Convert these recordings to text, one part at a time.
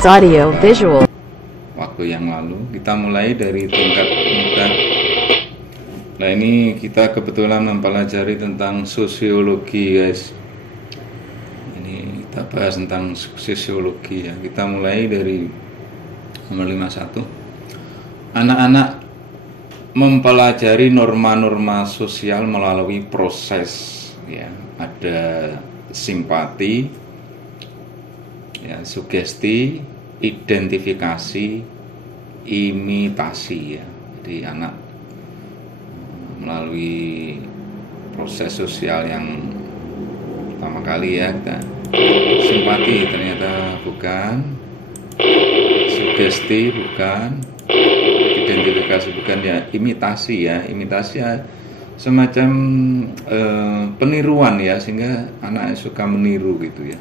Sounds Audio Visual. Waktu yang lalu kita mulai dari tingkat mudah. Nah, ini kita kebetulan mempelajari tentang sosiologi, guys. Ini kita bahas tentang sosiologi ya. Kita mulai dari nomor 51. Anak-anak mempelajari norma-norma sosial melalui proses ya. Ada simpati, ya, sugesti, identifikasi, imitasi ya. Jadi anak melalui proses sosial yang pertama kali ya, kita simpati ternyata bukan, sugesti bukan, identifikasi bukan ya, imitasi ya, semacam peniruan ya, sehingga anak suka meniru gitu ya.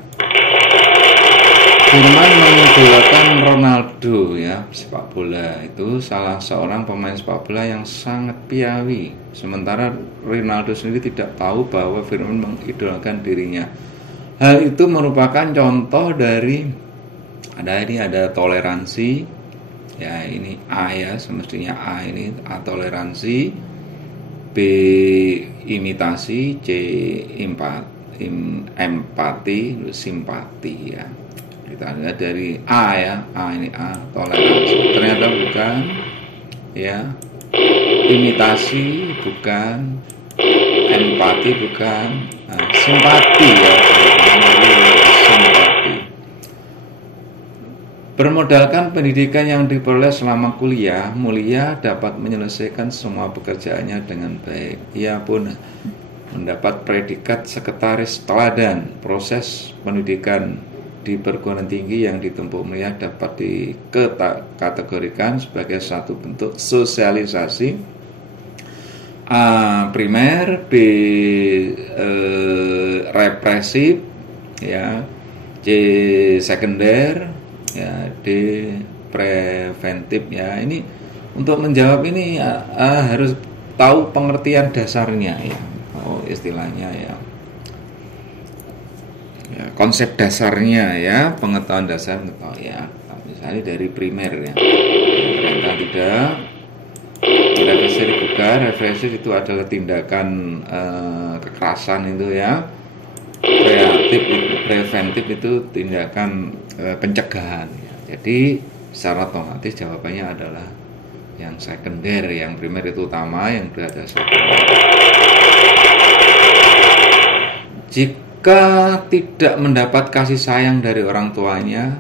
Firman mengidolakan Ronaldo ya, sepak bola itu salah seorang pemain sepak bola yang sangat piawi. Sementara Ronaldo sendiri tidak tahu bahwa Firman mengidolakan dirinya. Hal itu merupakan contoh dari ada toleransi ya, ini A ya, semestinya A ini A toleransi, B imitasi, C empati, simpati ya. Kita lihat dari A ya, A ini A toleransi, ternyata bukan ya, imitasi bukan, empati bukan, nah, simpati ya, simpati. Bermodalkan pendidikan yang diperoleh selama kuliah, Mulia dapat menyelesaikan semua pekerjaannya dengan baik. Ia pun mendapat predikat sekretaris teladan. Proses pendidikan di perguruan tinggi yang ditempuh Mulia dapat dikategorikan sebagai satu bentuk sosialisasi. A. Primer, B. Represif, ya, C. Sekunder, ya, D. Preventif ya. Ini untuk menjawab ini harus tahu pengertian dasarnya ya. Oh, istilahnya ya. Ya, konsep dasarnya ya, pengetahuan dasar ya. Misalnya dari primer ya. Ternyata tidak. Represif bukan, represif itu adalah tindakan kekerasan itu ya. Preventif itu tindakan pencegahan ya. Jadi secara otomatis jawabannya adalah yang sekunder, yang primer itu utama, yang kedua adalah sekunder. Jika tidak mendapat kasih sayang dari orang tuanya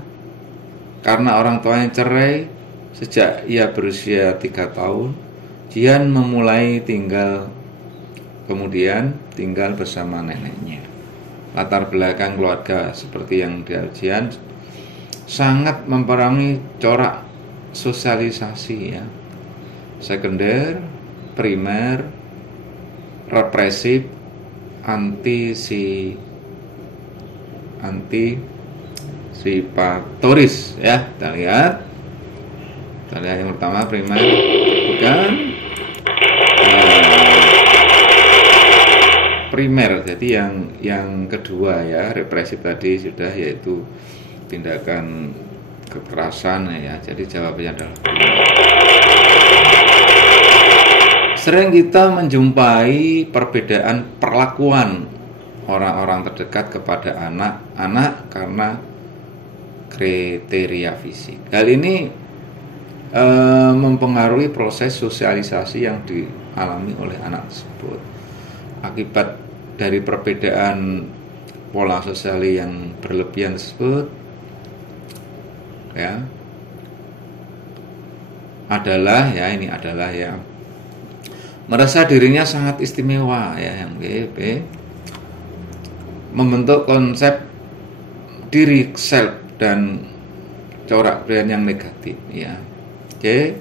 karena orang tuanya cerai sejak ia berusia 3 tahun, Jian memulai kemudian tinggal bersama neneknya. Latar belakang keluarga seperti yang Jian sangat mempengaruhi corak sosialisasi ya. Sekunder, primer, represif, antisipatoris ya. Kita lihat yang pertama primer bukan, primer. Jadi yang kedua ya, represif tadi sudah, yaitu tindakan kekerasan ya. Jadi jawabannya adalah primer. Sering kita menjumpai perbedaan perlakuan orang-orang terdekat kepada anak-anak karena kriteria fisik. Hal ini mempengaruhi proses sosialisasi yang dialami oleh anak tersebut. Akibat dari perbedaan pola sosial yang berlebihan tersebut ya, adalah merasa dirinya sangat istimewa ya, yang B, membentuk konsep diri self dan corak kepribadian yang negatif ya. C.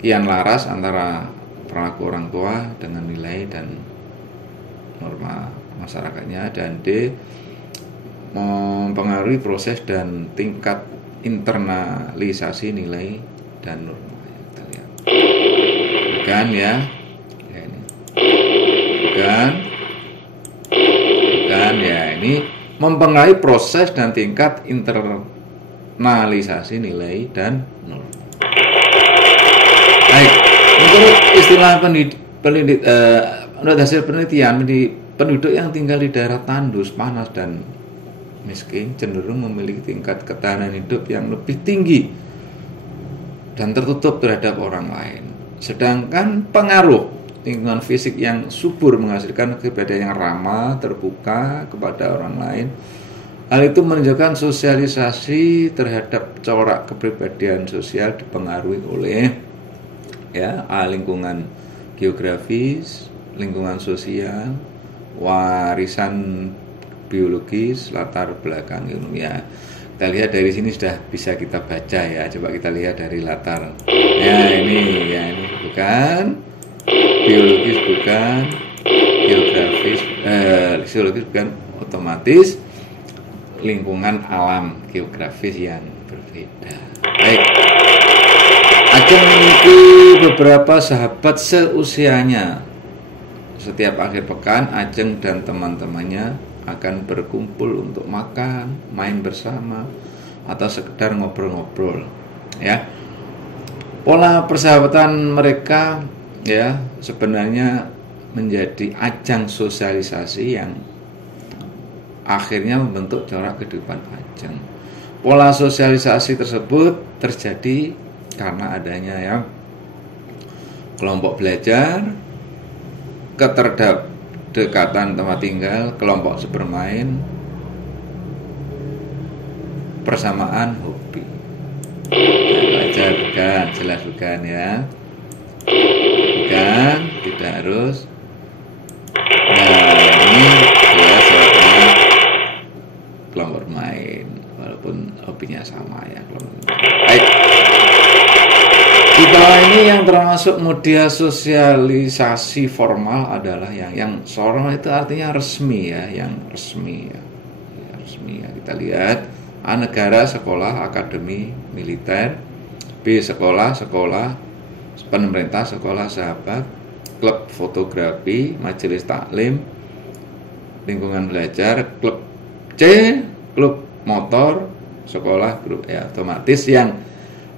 Kian laras antara perilaku orang tua dengan nilai dan norma masyarakatnya. Dan D. Mempengaruhi proses dan tingkat internalisasi nilai dan norma. Kita lihat. Bukan ya. Ini. Bukan ya, ini mempengaruhi proses dan tingkat eksternalisasi nilai dan norma. Baik, menurut istilah menurut hasil penelitian, penduduk yang tinggal di daerah tandus, panas, dan miskin cenderung memiliki tingkat ketahanan hidup yang lebih tinggi dan tertutup terhadap orang lain. Sedangkan pengaruh lingkungan fisik yang subur menghasilkan kepribadian yang ramah, terbuka kepada orang lain. Hal itu menunjukkan sosialisasi terhadap corak kepribadian sosial dipengaruhi oleh lingkungan geografis, lingkungan sosial, warisan biologis, latar belakang ilmiah. Kita lihat dari sini sudah bisa kita baca ya. Coba kita lihat dari latar. Ini bukan biologis, bukan geografis, psikologis, bukan, otomatis lingkungan alam geografis yang berbeda. Baik. Ajeng memiliki beberapa sahabat seusianya. Setiap akhir pekan, Ajeng dan teman-temannya akan berkumpul untuk makan, main bersama, atau sekedar ngobrol-ngobrol. Ya, pola persahabatan mereka sebenarnya menjadi ajang sosialisasi yang akhirnya membentuk corak kehidupan Ajeng. Pola sosialisasi tersebut terjadi karena adanya kelompok belajar, keterdekatan tempat tinggal, kelompok bermain, persamaan hobi. Belajar bukan, jelas bukan ya. Bukan, tidak harus. Ini jelas jawabannya kelompok bermain, walaupun hobinya sama ya, kelompok bermain. Baik. Di bawah ini yang termasuk media sosialisasi formal adalah yang formal itu artinya resmi ya, yang resmi ya. Resmi ya. Kita lihat A. Negara, sekolah, akademi, militer. B. Sekolah pemerintah, sekolah sahabat, klub fotografi, majelis taklim, lingkungan belajar, klub C, klub motor, sekolah, grup ya. Otomatis yang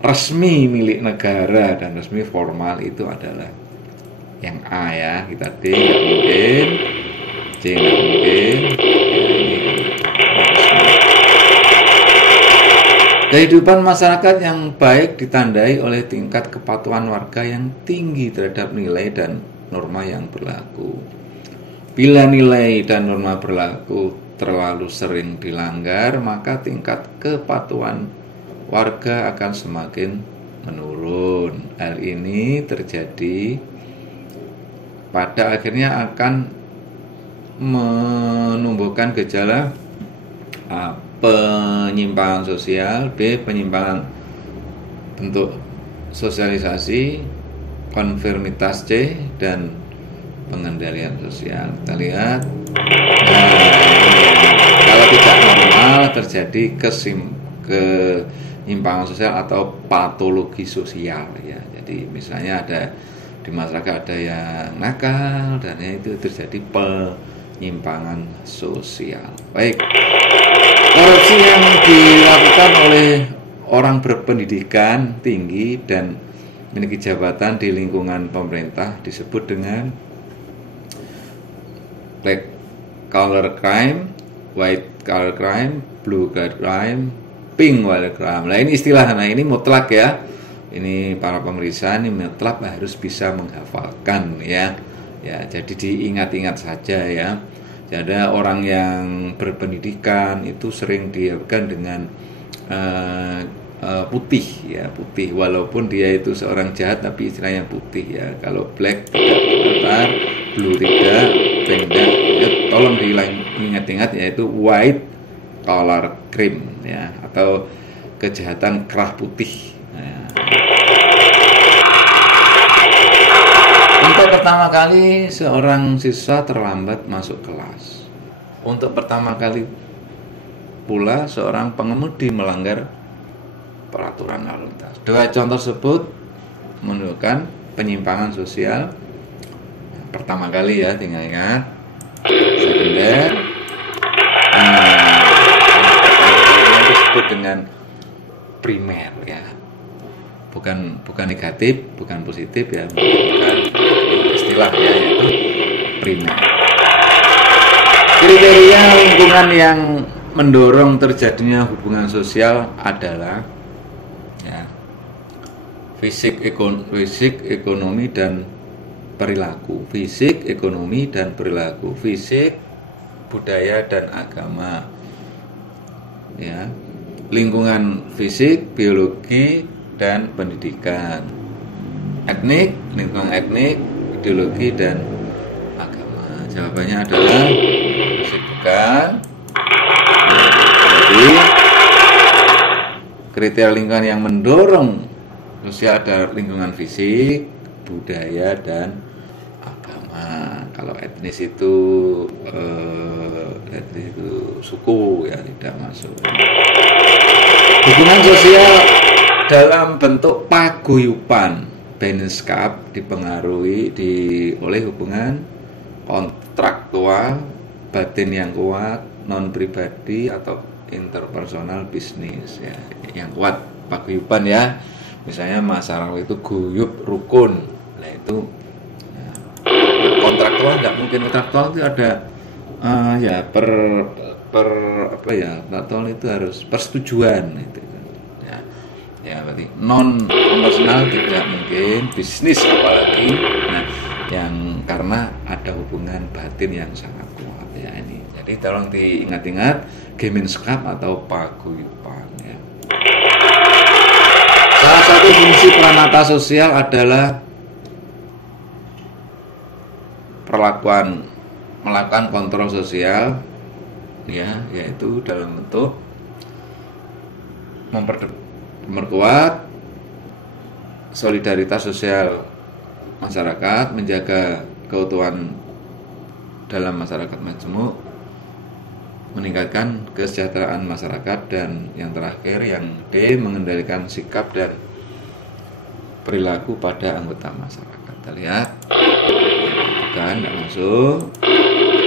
resmi milik negara dan resmi formal itu adalah yang A ya. Kita D nggak mungkin, C nggak mungkin ya, ini resmi. Kehidupan masyarakat yang baik ditandai oleh tingkat kepatuhan warga yang tinggi terhadap nilai dan norma yang berlaku. Bila nilai dan norma berlaku terlalu sering dilanggar, maka tingkat kepatuhan warga akan semakin menurun. Hal ini terjadi pada akhirnya akan menumbuhkan gejala penyimpangan sosial, B. penyimpangan bentuk sosialisasi, konformitas C, dan pengendalian sosial. Kita lihat, kalau tidak normal terjadi kenyimpangan sosial atau patologi sosial ya. Jadi misalnya ada di masyarakat ada yang nakal dan itu terjadi penyimpangan sosial. Baik. Korupsi yang dilakukan oleh orang berpendidikan tinggi dan memiliki jabatan di lingkungan pemerintah disebut dengan black collar crime, white collar crime, blue collar crime, pink collar crime. Nah ini istilah, ini mutlak ya. Ini para pemirsa ini mutlak harus bisa menghafalkan ya. Ya, jadi diingat-ingat saja ya. Jadi orang yang berpendidikan itu sering dihadapkan dengan putih ya, putih walaupun dia itu seorang jahat tapi istilahnya putih ya. Kalau black tidak terdatar, blue tidak, pink tidak ya, tolong diingat-ingat yaitu white collar crime ya, atau kejahatan kerah putih. Nah. Untuk pertama kali seorang siswa terlambat masuk kelas. Untuk pertama kali pula seorang pengemudi melanggar peraturan lalu lintas. Dua contoh tersebut menunjukkan penyimpangan sosial. Pertama kali ya, tinggal ingat. Sekunder. Yang disebut dengan primer ya, bukan negatif, bukan positif ya, bukan istilah ya, yaitu primer. Kriteria lingkungan yang mendorong terjadinya hubungan sosial adalah ya, fisik, ekonomi dan perilaku. Fisik, ekonomi dan perilaku. Fisik, budaya dan agama. Ya. Lingkungan fisik, biologi dan pendidikan. Etnik, lingkungan etnik, ideologi dan agama. Jawabannya adalah bukan. Jadi kriteria lingkungan yang mendorong sosial ada lingkungan fisik, budaya dan agama. Kalau etnis itu suku ya tidak masuk. Hubungan sosial dalam bentuk paguyuban Beneskap dipengaruhi oleh hubungan kontraktual, batin yang kuat, non pribadi atau interpersonal bisnis ya, yang kuat paguyuban ya. Misalnya masyarakat itu guyub rukun, nah itu ya. Kontraktual nggak mungkin. Kontraktual itu ada ya apa ya, kontraktual itu harus persetujuan itu ya. Ya berarti non personal tidak mungkin, bisnis apalagi. Nah yang karena ada hubungan batin yang sangat kuat ya ini. Jadi tolong diingat-ingat Gemenskap atau paguyuban ya. Salah satu fungsi peranata sosial adalah melakukan kontrol sosial ya, yaitu dalam bentuk memperkuat solidaritas sosial masyarakat, menjaga keutuhan dalam masyarakat majemuk, meningkatkan kesejahteraan masyarakat, dan yang terakhir yang D, mengendalikan sikap dan perilaku pada anggota masyarakat. Kita lihat, bukan, tidak masuk,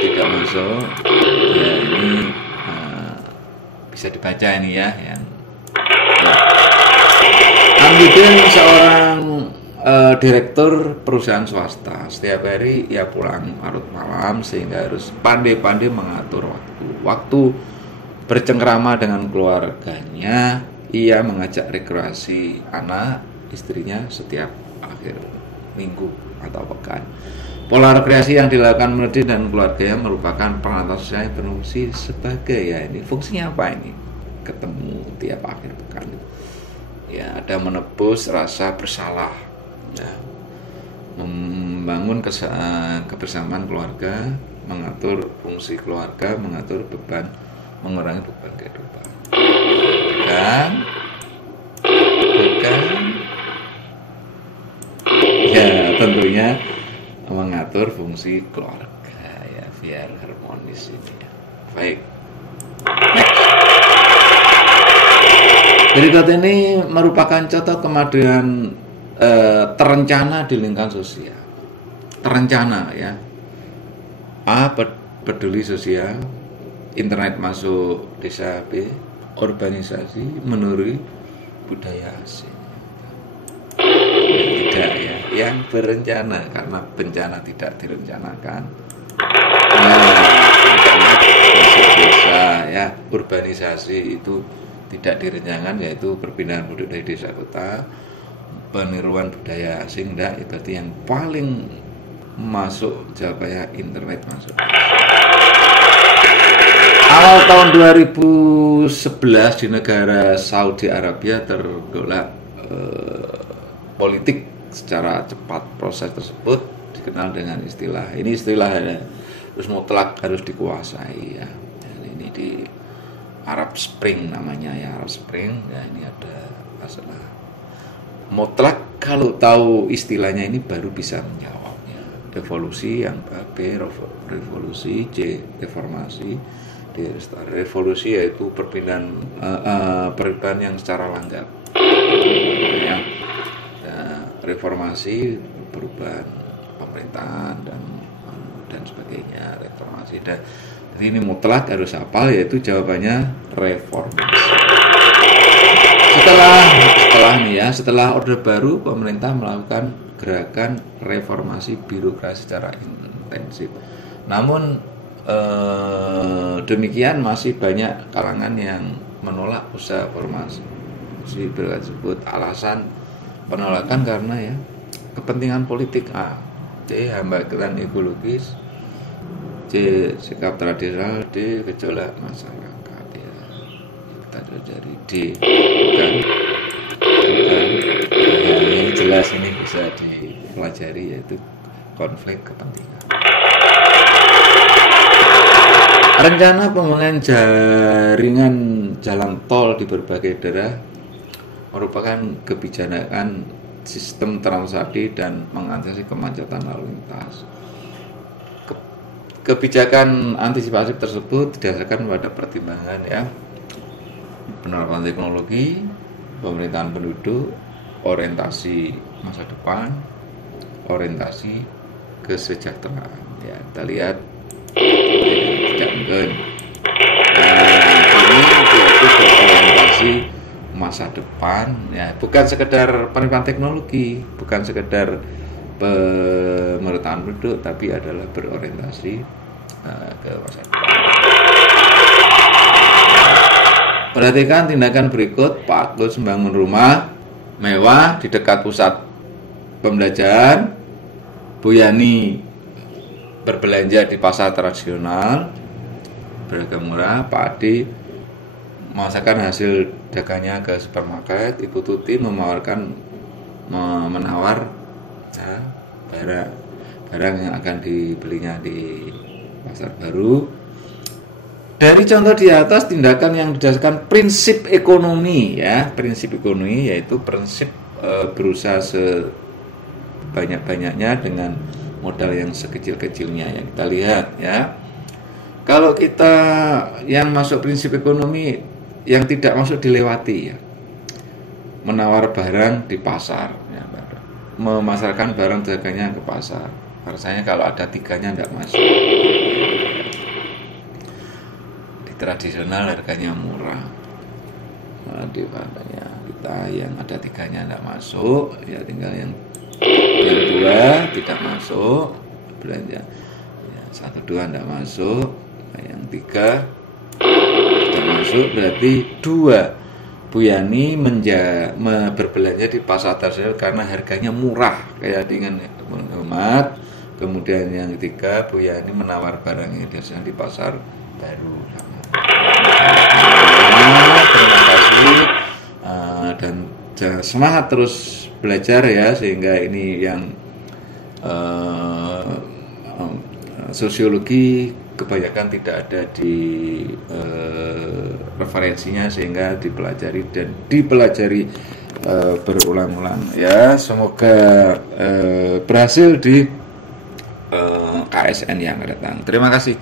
tidak masuk. Ya ini bisa dibaca ini ya. Ambiden seorang direktur perusahaan swasta. Setiap hari ia pulang larut malam sehingga harus pandai-pandai mengatur waktu bercengkrama dengan keluarganya. Ia mengajak rekreasi anak istrinya setiap akhir minggu atau pekan. Pola rekreasi yang dilakukan Murdi dan keluarganya merupakan peranata sosial yang berfungsi sebagai ya ini fungsinya apa ini? Ketemu tiap akhir pekan. Ya ada menebus rasa bersalah. Ya, membangun kebersamaan keluarga, mengatur fungsi keluarga, mengatur beban, mengurangi beban kehidupan. Bukan. Ya tentunya mengatur fungsi keluarga ya biar harmonis ini ya. Baik. Next. Berikut ini merupakan contoh kemajuan terencana di lingkungan sosial. Terencana ya. A. Peduli sosial, internet masuk desa. B. Urbanisasi menurut budaya asing. Tidak ya, yang berencana karena bencana tidak direncanakan. Internet masuk desa ya, urbanisasi itu tidak direncanakan, yaitu perpindahan penduduk dari desa kota. Peniruan budaya asing enggak, itu berarti yang paling masuk jawabannya internet masuk. Awal tahun 2011 di negara Saudi Arabia tergolak politik secara cepat. Proses tersebut dikenal dengan istilah terus mutlak harus dikuasai ya. Ini di Arab Spring namanya ya, Arab Spring ya. Ini ada masalah mutlak. Kalau tahu istilahnya ini baru bisa menjawabnya. Revolusi yang B, revolusi. C, reformasi. D, revolusi yaitu perpindahan yang secara langgap ya. Reformasi perubahan pemerintahan dan sebagainya. Reformasi dan jadi ini mutlak harus hafal, yaitu jawabannya reformasi. Setelah Orde Baru, pemerintah melakukan gerakan reformasi birokrasi secara intensif. Namun demikian masih banyak kalangan yang menolak usaha reformasi birokrasi tersebut. Alasan penolakan karena ya kepentingan politik, C hambatan ekologis, C sikap tradisional, D gejolak masyarakat. Ya, kita dari D bukan yang jelas ini bisa dipelajari, yaitu konflik kepentingan. Rencana pembangunan jaringan jalan tol di berbagai daerah merupakan kebijakan sistem transportasi dan mengatasi kemacetan lalu lintas. Kebijakan antisipasi tersebut didasarkan pada pertimbangan ya penerapan teknologi, pemerintahan penduduk, orientasi masa depan, orientasi kesejahteraan. Ya, kita lihat tidak mungkin. Ini yaitu berorientasi masa depan, ya, bukan sekedar penerapan teknologi, bukan sekedar pemerintahan penduduk, tapi adalah berorientasi ke masa depan. Perhatikan tindakan berikut. Pak Agus membangun rumah mewah di dekat pusat pembelajaran. Bu Yani berbelanja di pasar tradisional berharga murah. Pak Adi memasarkan hasil dagangnya ke supermarket. Ibu Tuti menawar ya, barang yang akan dibelinya di pasar baru. Dari contoh di atas, tindakan yang didasarkan prinsip ekonomi, ya, prinsip ekonomi yaitu prinsip berusaha sebanyak-banyaknya dengan modal yang sekecil-kecilnya. Yang kita lihat, ya, kalau kita yang masuk prinsip ekonomi, yang tidak masuk dilewati, ya, menawar barang di pasar, ya, memasarkan barang dagangnya ke pasar. Rasanya kalau ada tiganya tidak masuk. Tradisional harganya murah, di katanya kita yang ada tiganya tidak masuk, ya tinggal yang dua tidak masuk belanja, ya, 1, 2 tidak masuk, yang 3 tidak masuk, berarti 2 Bu Yani berbelanja di pasar tradisional karena harganya murah, kayak dengan hemat. Kemudian yang ketiga, Bu Yani menawar barangnya biasanya di pasar baru. Terima kasih dan semangat terus belajar ya, sehingga ini yang sosiologi kebanyakan tidak ada di referensinya, sehingga dipelajari berulang-ulang ya. Semoga berhasil di KSN yang akan datang. Terima kasih.